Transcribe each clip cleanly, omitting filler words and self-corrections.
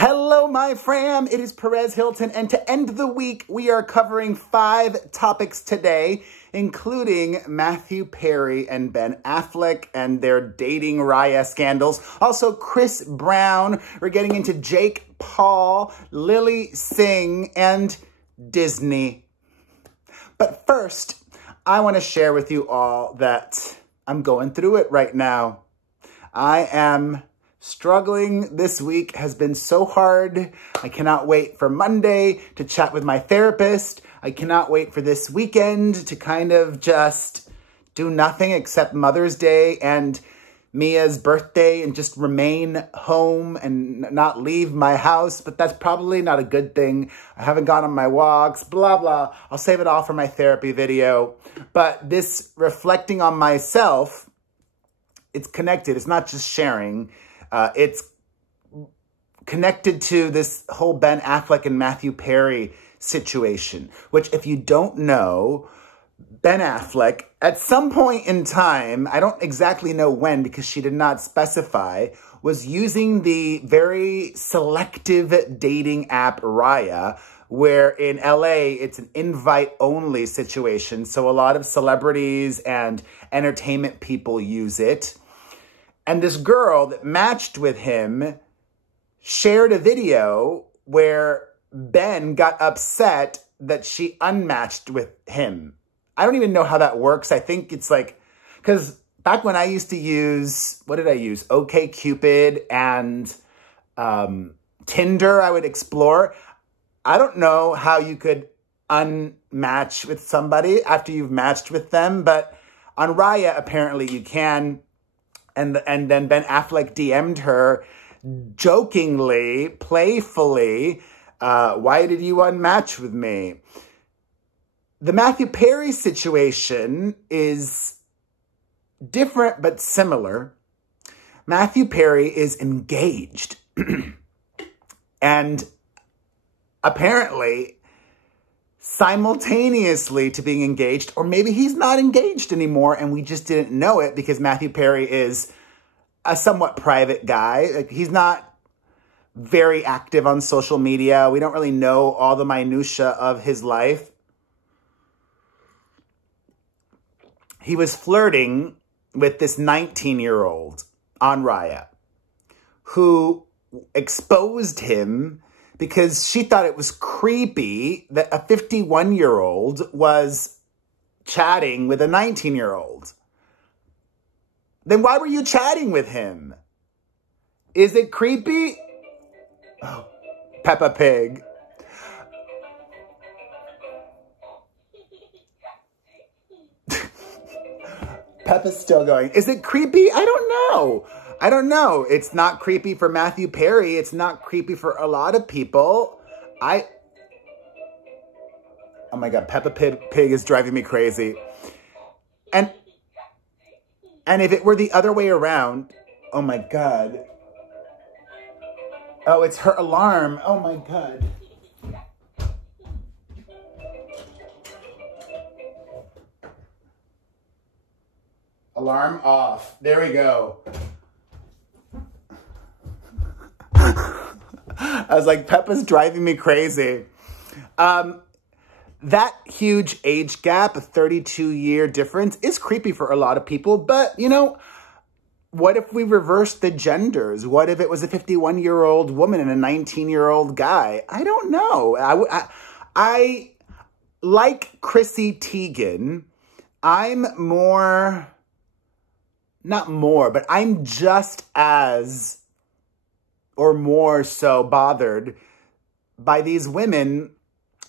Hello, my fam. It is Perez Hilton, and to end the week, we are covering 5 topics today, including Matthew Perry and Ben Affleck and their dating Raya scandals. Also, Chris Brown. We're getting into Jake Paul, Lilly Singh, and Disney. But first, I want to share with you all that I'm going through it right now. I am struggling. This week has been so hard. I cannot wait for Monday to chat with my therapist. I cannot wait for this weekend to kind of just do nothing except Mother's Day and Mia's birthday and just remain home and not leave my house. But that's probably not a good thing. I haven't gone on my walks, blah, blah. I'll save it all for my therapy video. But this reflecting on myself, it's connected. It's not just sharing. It's connected to this whole Ben Affleck and Matthew Perry situation, which if you don't know, Ben Affleck, at some point in time, I don't exactly know when because she did not specify, was using the very selective dating app Raya, where in LA, it's an invite-only situation. So a lot of celebrities and entertainment people use it. And this girl that matched with him shared a video where Ben got upset that she unmatched with him. I don't even know how that works. I think it's like, because back when I used to use, what did I use? OkCupid and Tinder, I would explore. I don't know how you could unmatch with somebody after you've matched with them, but on Raya, apparently you can. And then Ben Affleck DM'd her jokingly, playfully, why did you unmatch with me? The Matthew Perry situation is different but similar. Matthew Perry is engaged. And apparently simultaneously to being engaged, or maybe he's not engaged anymore and we just didn't know it because Matthew Perry is a somewhat private guy. Like, he's not very active on social media. We don't really know all the minutia of his life. He was flirting with this 19-year-old on Raya who exposed him because she thought it was creepy that a 51-year-old was chatting with a 19-year-old. Then why were you chatting with him? Is it creepy? Oh, Peppa Pig. Peppa's still going. Is it creepy? I don't know. I don't know. It's not creepy for Matthew Perry. It's not creepy for a lot of people. Oh my God, Peppa Pig is driving me crazy. And if it were the other way around, oh my God. Oh, it's her alarm. Oh my God. Alarm off. There we go. I was like, Peppa's driving me crazy. That huge age gap, a 32-year difference, is creepy for a lot of people. But, you know, what if we reversed the genders? What if it was a 51-year-old woman and a 19-year-old guy? I don't know. I like Chrissy Teigen. I'm I'm just as or more so bothered by these women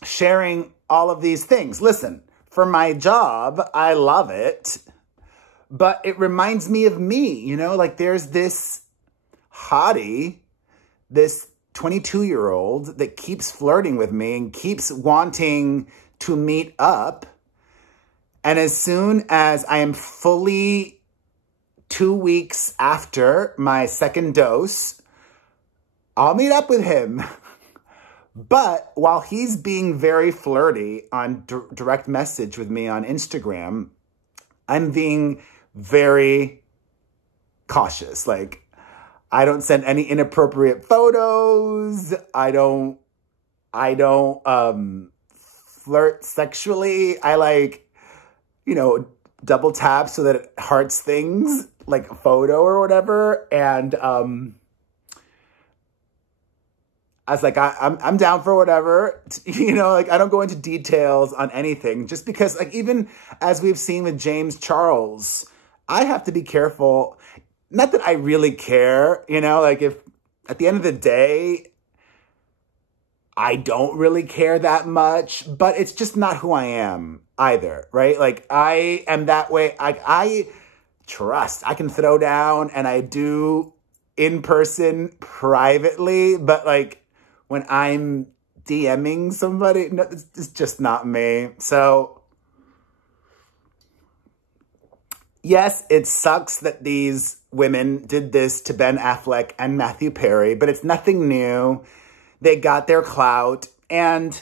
sharing all of these things. Listen, for my job, I love it, but it reminds me of me, you know, like there's this hottie, this 22-year-old that keeps flirting with me and keeps wanting to meet up. And as soon as I am fully 2 weeks after my second dose, I'll meet up with him. But while he's being very flirty on direct message with me on Instagram, I'm being very cautious. Like, I don't send any inappropriate photos. I don't flirt sexually. I like, double tap so that it hearts things like a photo or whatever. And I was like, I'm down for whatever, I don't go into details on anything just because even as we've seen with James Charles, I have to be careful. Not that I really care, if at the end of the day, I don't really care that much, but it's just not who I am either, right? I am that way. I trust. I can throw down, and I do in person privately, but when I'm DMing somebody, no, it's just not me. So yes, it sucks that these women did this to Ben Affleck and Matthew Perry, but it's nothing new. They got their clout. And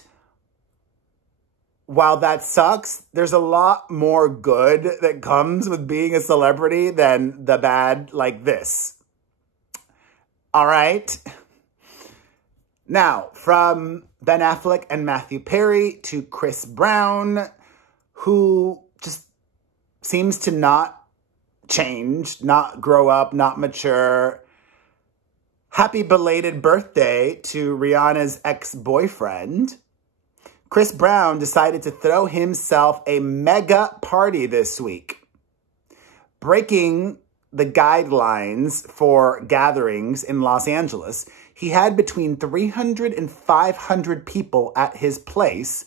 while that sucks, there's a lot more good that comes with being a celebrity than the bad like this. All right. Now, from Ben Affleck and Matthew Perry to Chris Brown, who just seems to not change, not grow up, not mature. Happy belated birthday to Rihanna's ex-boyfriend. Chris Brown decided to throw himself a mega party this week, breaking the guidelines for gatherings in Los Angeles. He had between 300 and 500 people at his place,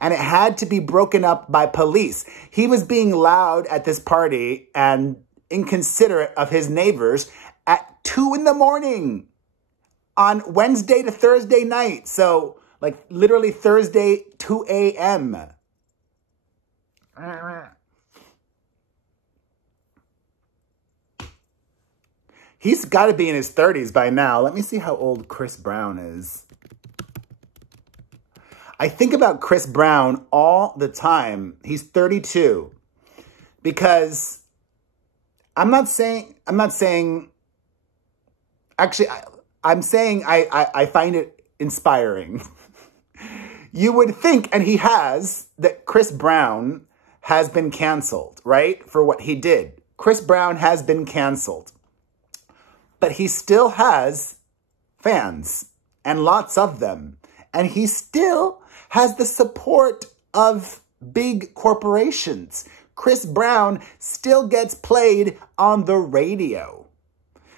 and it had to be broken up by police. He was being loud at this party and inconsiderate of his neighbors at 2 a.m. on Wednesday to Thursday night. So, literally Thursday, 2 a.m. He's got to be in his 30s by now. Let me see how old Chris Brown is. I think about Chris Brown all the time. He's 32. Because I'm saying I find it inspiring. You would think, and he has, that Chris Brown has been canceled, right? For what he did. Chris Brown has been canceled. But he still has fans, and lots of them. And he still has the support of big corporations. Chris Brown still gets played on the radio.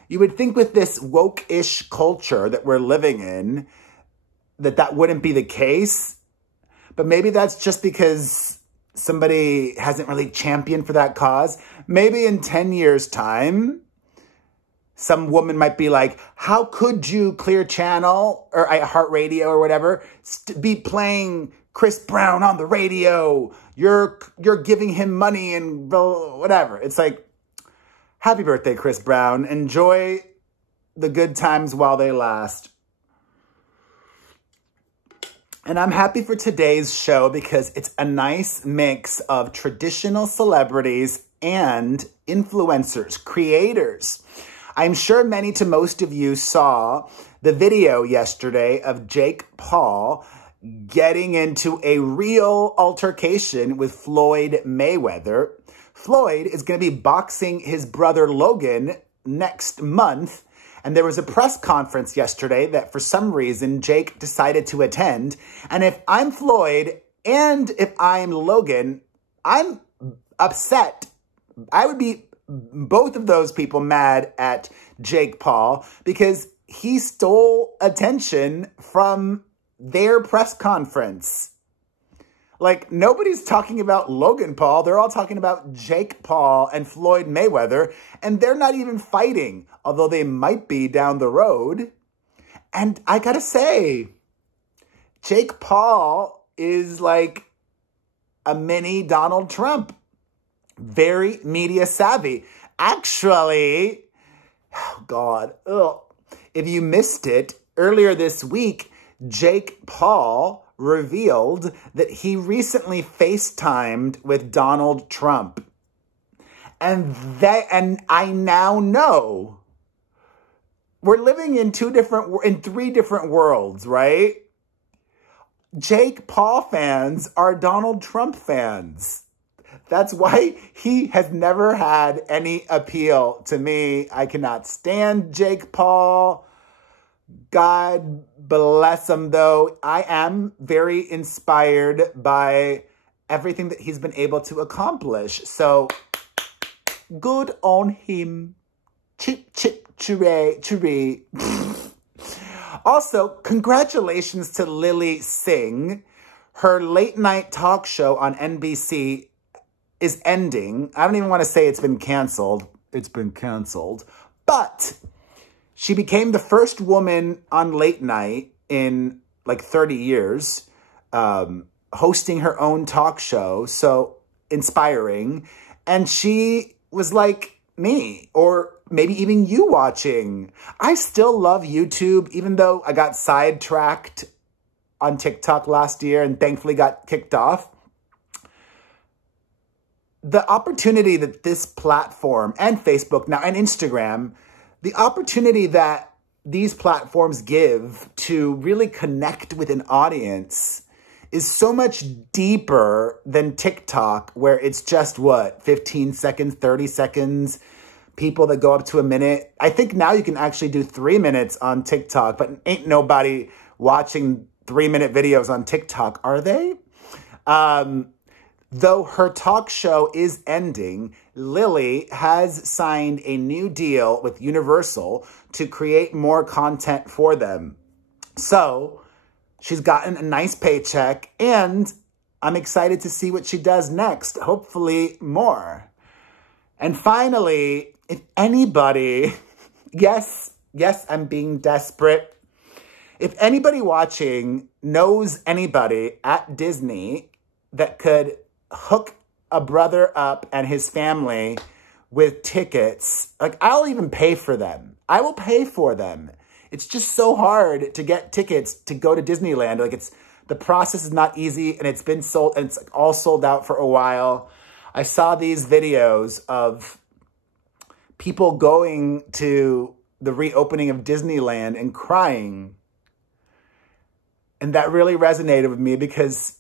You would think with this woke-ish culture that we're living in, that wouldn't be the case. But maybe that's just because somebody hasn't really championed for that cause. Maybe in 10 years' time, some woman might be like, how could you, Clear Channel or iHeartRadio or whatever, be playing Chris Brown on the radio? You're giving him money and whatever. It's like, happy birthday, Chris Brown. Enjoy the good times while they last. And I'm happy for today's show because it's a nice mix of traditional celebrities and influencers, creators. I'm sure many to most of you saw the video yesterday of Jake Paul getting into a real altercation with Floyd Mayweather. Floyd is going to be boxing his brother Logan next month. And there was a press conference yesterday that for some reason Jake decided to attend. And if I'm Floyd and if I'm Logan, I'm upset. I would be both of those people mad at Jake Paul because he stole attention from their press conference. Nobody's talking about Logan Paul. They're all talking about Jake Paul and Floyd Mayweather, and they're not even fighting, although they might be down the road. And I gotta say, Jake Paul is like a mini Donald Trump. Very media savvy. Actually, oh God, if you missed it, earlier this week, Jake Paul revealed that he recently FaceTimed with Donald Trump. And I now know we're living in three different worlds, right? Jake Paul fans are Donald Trump fans. That's why he has never had any appeal to me. I cannot stand Jake Paul. God bless him, though. I am very inspired by everything that he's been able to accomplish. So, good on him. Chip, chip, chiree, chiree. Also, congratulations to Lilly Singh. Her late night talk show on NBC is ending. I don't even want to say it's been canceled. It's been canceled. But she became the first woman on late night in like 30 years, hosting her own talk show. So inspiring. And she was like me, or maybe even you watching. I still love YouTube, even though I got sidetracked on TikTok last year and thankfully got kicked off. The opportunity that this platform and Facebook now and Instagram, the opportunity that these platforms give to really connect with an audience is so much deeper than TikTok, where it's just, 15 seconds, 30 seconds, people that go up to a minute. I think now you can actually do 3 minutes on TikTok, but ain't nobody watching 3-minute videos on TikTok, are they? Though her talk show is ending, Lilly has signed a new deal with Universal to create more content for them. So she's gotten a nice paycheck, and I'm excited to see what she does next. Hopefully more. And finally, if anybody, yes, I'm being desperate. If anybody watching knows anybody at Disney that could hook a brother up and his family with tickets, like, I'll even pay for them. I will pay for them. It's just so hard to get tickets to go to Disneyland. Like, the process is not easy, and it's been sold, and it's all sold out for a while. I saw these videos of people going to the reopening of Disneyland and crying. And that really resonated with me, because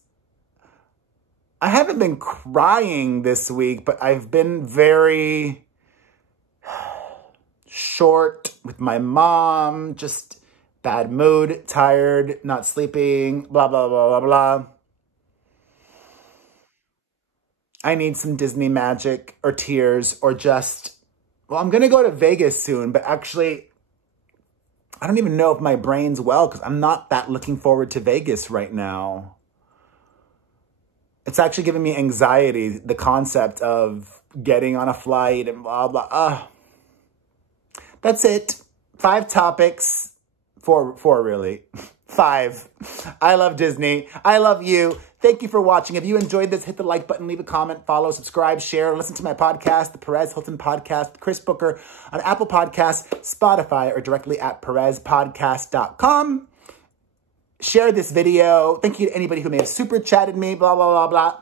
I haven't been crying this week, but I've been very short with my mom, just bad mood, tired, not sleeping, blah, blah, blah, blah, blah. I need some Disney magic or tears, or just, I'm going to go to Vegas soon, but actually, I don't even know if my brain's well, because I'm not that looking forward to Vegas right now. It's actually giving me anxiety, the concept of getting on a flight and blah, blah. That's it. 5 topics. 4 really. 5. I love Disney. I love you. Thank you for watching. If you enjoyed this, hit the like button, leave a comment, follow, subscribe, share, listen to my podcast, the Perez Hilton Podcast, Chris Booker on Apple Podcasts, Spotify, or directly at perezpodcast.com. Share this video. Thank you to anybody who may have super chatted me, blah, blah, blah, blah.